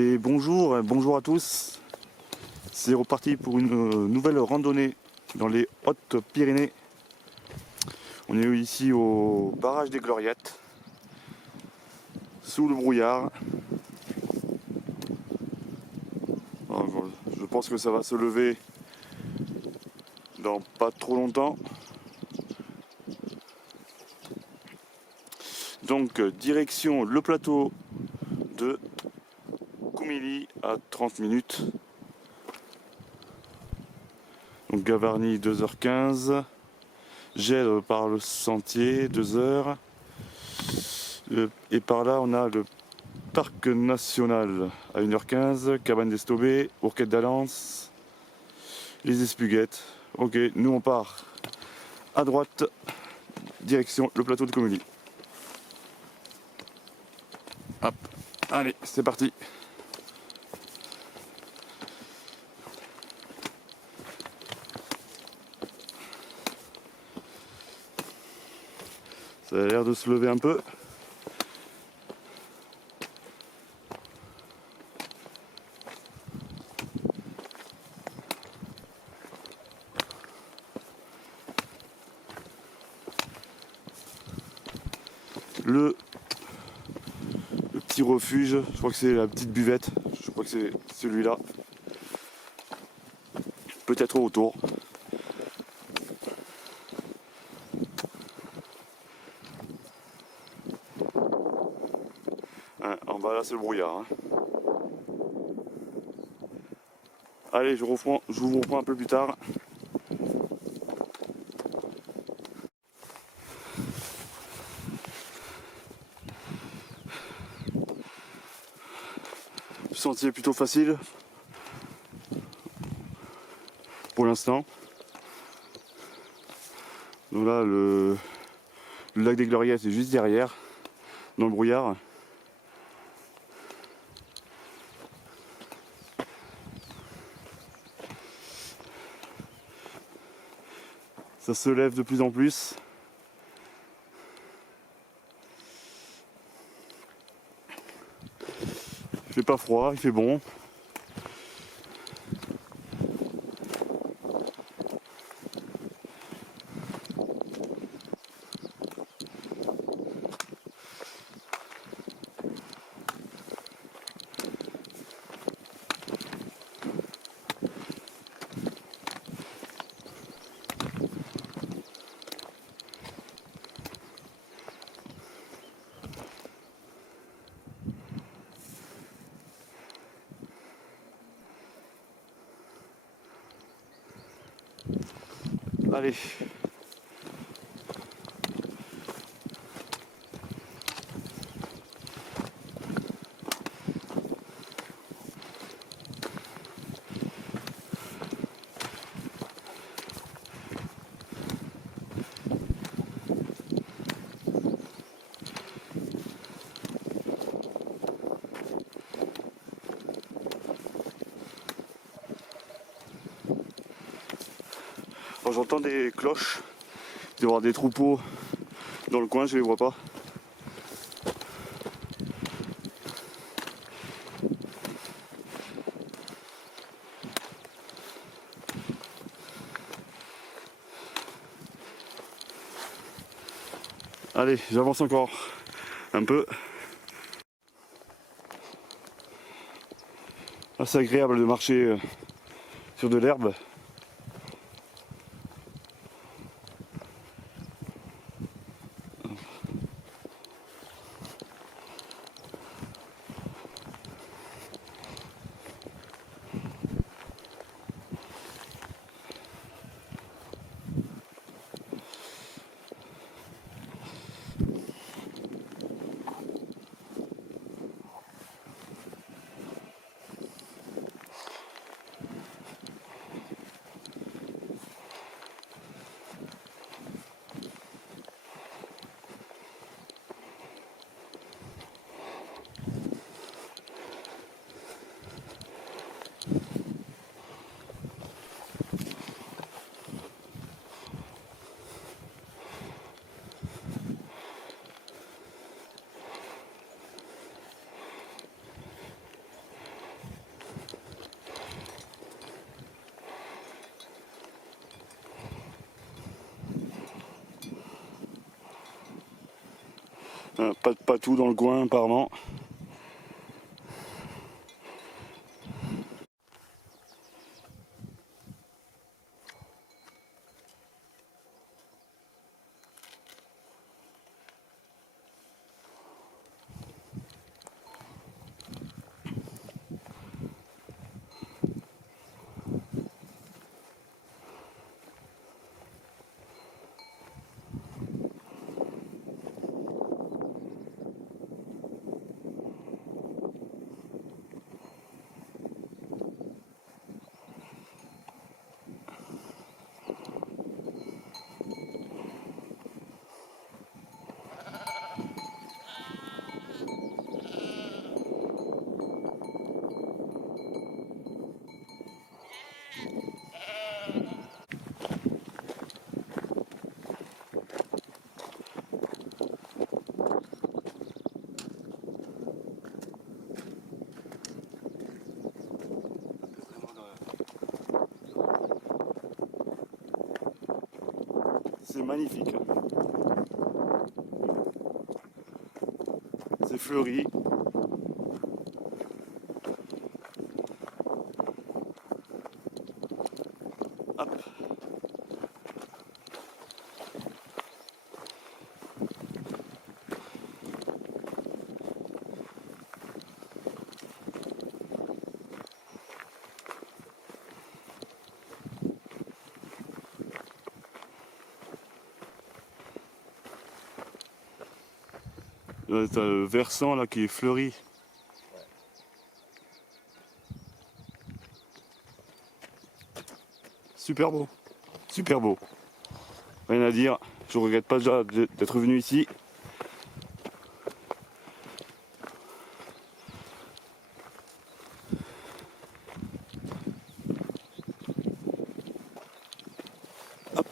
Et bonjour à tous. C'est reparti pour une nouvelle randonnée dans les Hautes-Pyrénées. On est ici au barrage des Gloriettes, sous le brouillard. Alors, je pense que ça va se lever dans pas trop longtemps. Donc direction le plateau de Coumilly à 30 minutes. Donc Gavarnie 2h15. Gèle par le sentier 2h. Et par là on a le parc national à 1h15, Cabane d'Estobé, Ourquette d'Alens, les Espuguettes. Ok, nous on part à droite, direction le plateau de Coumilly. Hop, allez, c'est parti. Ça a l'air de se lever un peu. Le petit refuge, je crois que c'est la petite buvette, je crois que c'est celui-là. Peut-être autour. En bas là c'est le brouillard. Hein. Allez, je vous reprends un peu plus tard. Le sentier est plutôt facile pour l'instant. Donc là le lac des Gloriettes est juste derrière, dans le brouillard. Ça se lève de plus en plus. Il fait pas froid, il fait bon. Allez. J'entends des cloches, il doit y avoir des troupeaux dans le coin, je les vois pas. Allez, j'avance encore un peu. C'est agréable de marcher sur de l'herbe. Pas de patou dans le coin apparemment. C'est magnifique. C'est fleuri. Hop. T'as le versant là qui est fleuri. Super beau. Super beau. Rien à dire. Je regrette pas déjà d'être venu ici. Hop.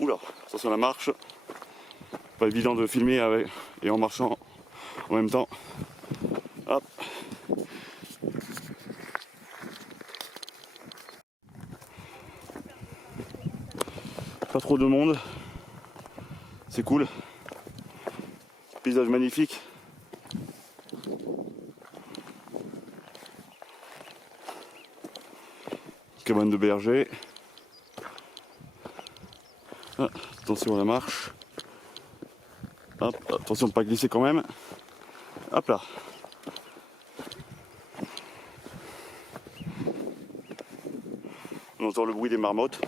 Oula, attention à la marche. Pas évident de filmer avec, et en marchant en même temps. Hop. Pas trop de monde. C'est cool. Paysage magnifique. Cabane de berger. Ah, attention à la marche. Hop, attention de ne pas glisser quand même. Hop là. On entend le bruit des marmottes.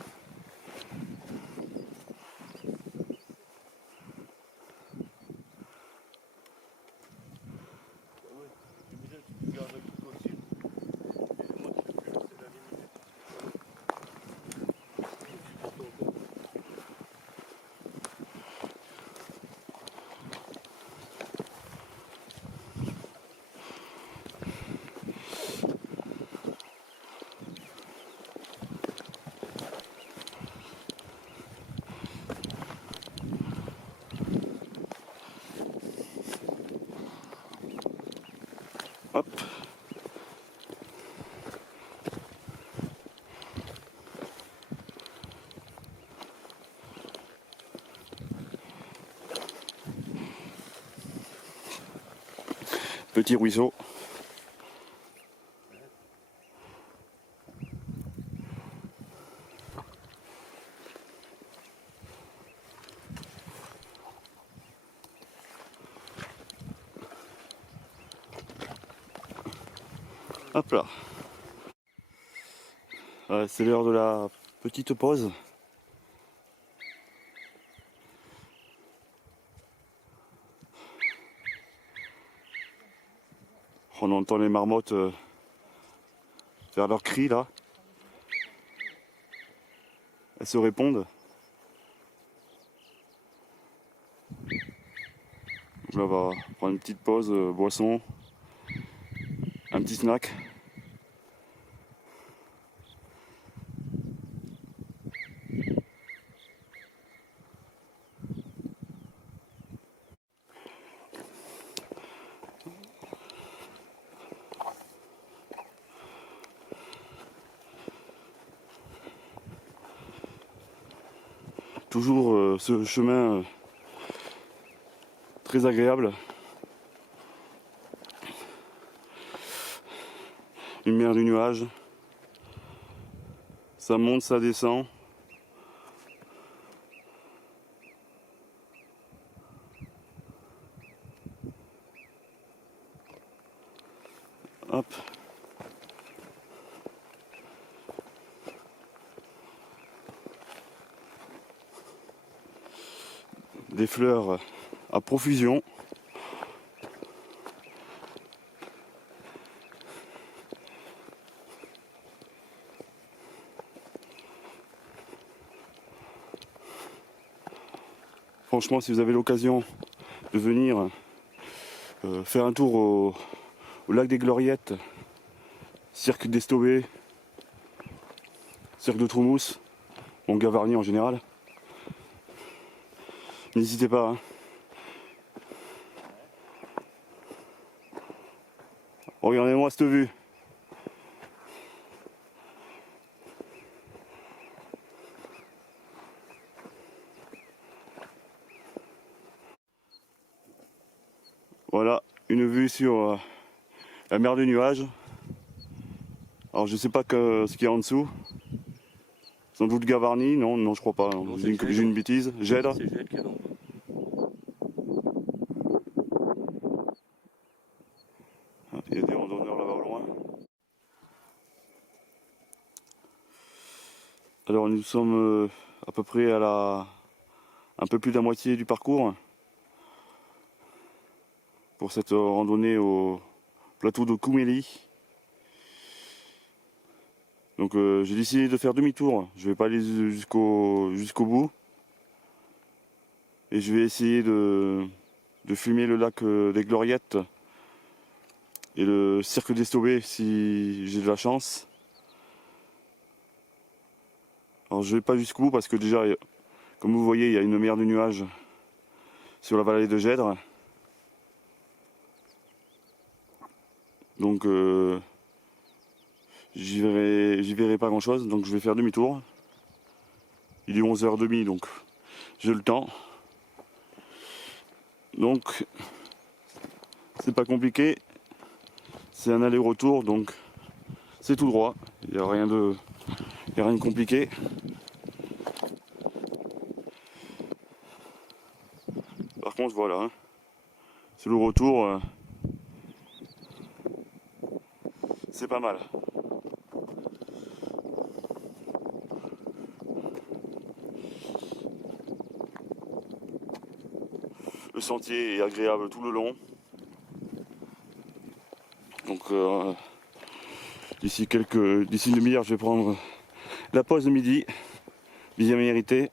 Hop. Petit ruisseau. Hop là. C'est l'heure de la petite pause. On entend les marmottes faire leurs cris là. Elles se répondent. Là, on va prendre une petite pause, boisson, un petit snack. Toujours ce chemin très agréable. Une mer du nuage. Ça monte, ça descend. Hop. Des fleurs à profusion. Franchement, si vous avez l'occasion de venir faire un tour au lac des Gloriettes, cirque d'Estobé, cirque de Troumousse, bon, Gavarnie en général, n'hésitez pas. Hein. Regardez-moi cette vue. Voilà, une vue sur la mer du nuage. Alors je sais pas ce qu'il y a en dessous. Sans doute Gavarnie, non je crois pas. J'ai une bêtise. Gèdre. C'est Gèdre qui est dans. Il y a des randonneurs là-bas au loin. Alors nous sommes à peu près à un peu plus de la moitié du parcours pour cette randonnée au plateau de Kouméli. Donc j'ai décidé de faire demi-tour. Je vais pas aller jusqu'au bout. Et je vais essayer de filmer le lac des Gloriettes et le cirque d'Estobé si j'ai de la chance. Alors je vais pas jusqu'au bout parce que déjà, comme vous voyez, il y a une mer de nuages sur la vallée de Gèdre. Donc j'y verrai pas grand chose, donc je vais faire demi-tour. Il est 11h30, donc j'ai le temps. Donc c'est pas compliqué, c'est un aller-retour, donc c'est tout droit, il n'y a rien de compliqué. Par contre voilà, hein, c'est le retour, c'est pas mal. Le sentier est agréable tout le long. Donc d'ici une demi-heure, je vais prendre la pause de midi, bien méritée.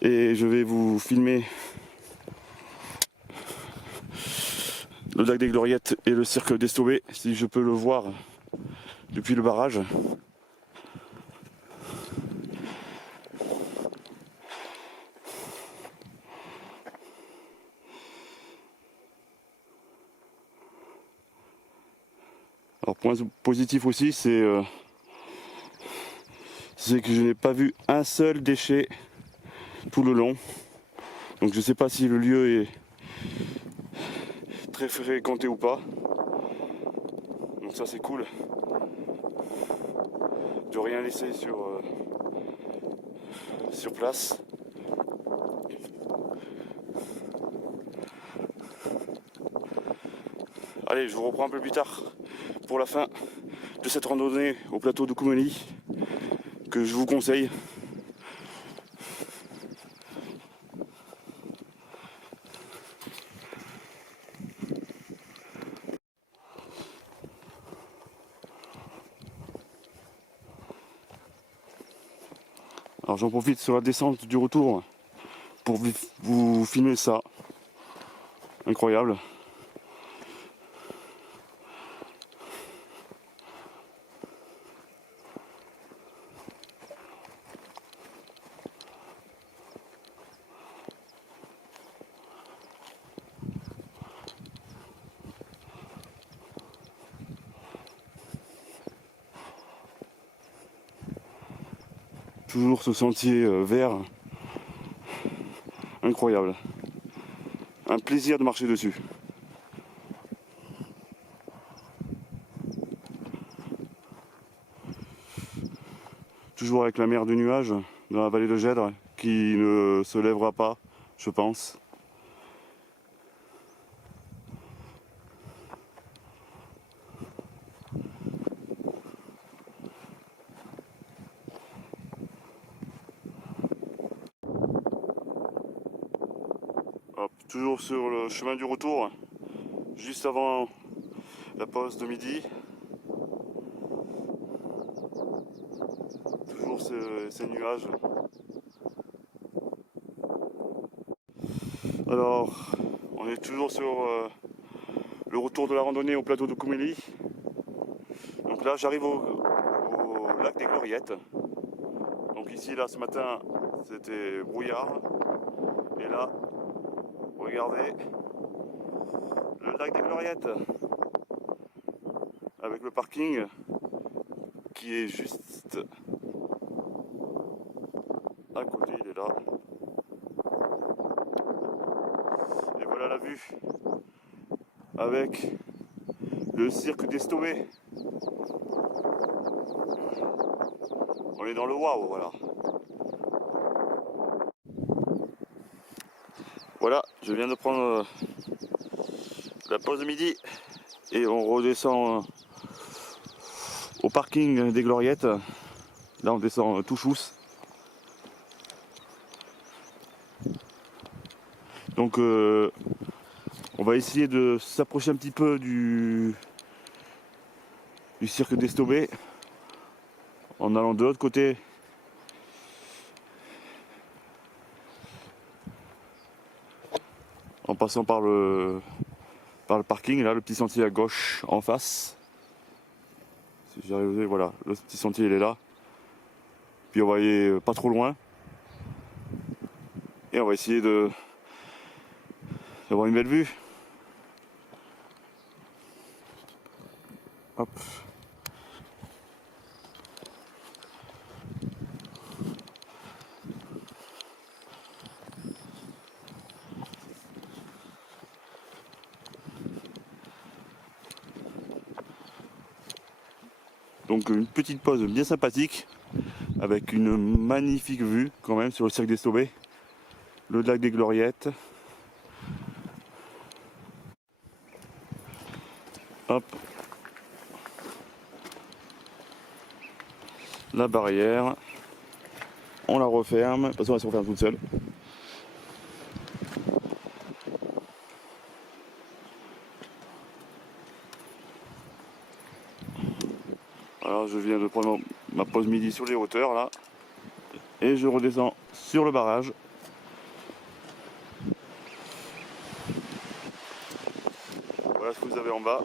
Et je vais vous filmer le lac des Gloriettes et le cirque d'Estobé, si je peux le voir depuis le barrage. Alors point positif aussi, c'est que je n'ai pas vu un seul déchet tout le long. Donc je ne sais pas si le lieu est très fréquenté ou pas. Donc ça c'est cool. De rien laisser sur place. Allez, je vous reprends un peu plus tard pour la fin de cette randonnée au plateau de Kouméli que je vous conseille. Alors j'en profite sur la descente du retour pour vous filmer ça. Incroyable. Toujours ce sentier vert, incroyable. Un plaisir de marcher dessus. Toujours avec la mer de nuages dans la vallée de Gèdre qui ne se lèvera pas, je pense. Hop, toujours sur le chemin du retour, juste avant la pause de midi. Toujours ces nuages. Alors, on est toujours sur le retour de la randonnée au plateau de Kouméli. Donc là, j'arrive au lac des Gloriettes. Donc ici, là, ce matin, c'était brouillard. Et là, regardez, le lac des Gloriettes. Avec le parking qui est juste à côté, il est là. Et voilà la vue avec le cirque d'Estobé. On est dans le waouh, voilà. Voilà, je viens de prendre la pause de midi et on redescend au parking des Gloriettes. Là on descend tout chousse. Donc on va essayer de s'approcher un petit peu du cirque d'Estobé en allant de l'autre côté. En passant par le parking, là le petit sentier à gauche en face. Si j'arrive, voilà, le petit sentier il est là. Puis on va aller pas trop loin. Et on va essayer d'avoir une belle vue. Hop. Donc une petite pause bien sympathique avec une magnifique vue quand même sur le cirque d'Estobé, le lac des Gloriettes. Hop. La barrière. On la referme, de toute façon elle se referme toute seule. Alors je viens de prendre ma pause midi sur les hauteurs là. Et je redescends sur le barrage. Voilà ce que vous avez en bas.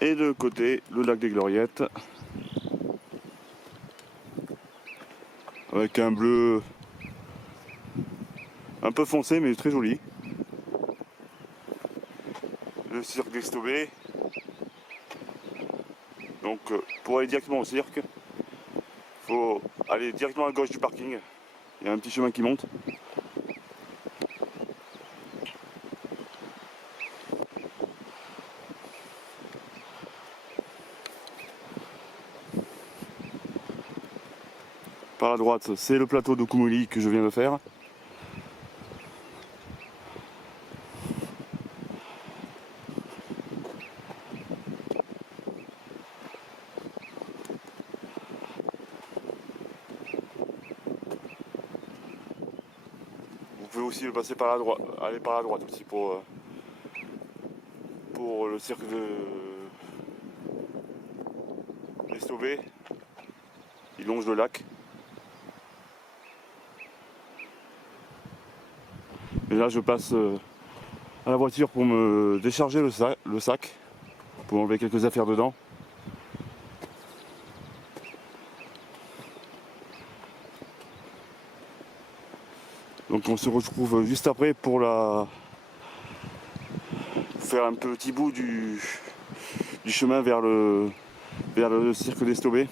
Et de côté, le lac des Gloriettes. Avec un bleu un peu foncé mais très joli. Le cirque d'Estobé. Donc pour aller directement au cirque, il faut aller directement à gauche du parking. Il y a un petit chemin qui monte. Par la droite, c'est le plateau de Kouméli que je viens de faire. Vous pouvez aussi le passer par la droite, aller par la droite aussi pour le cirque d'Estobé. Il longe le lac. Et là je passe à la voiture pour me décharger le sac pour enlever quelques affaires dedans. Donc on se retrouve juste après pour faire un petit bout du chemin vers le cirque d'Estobé.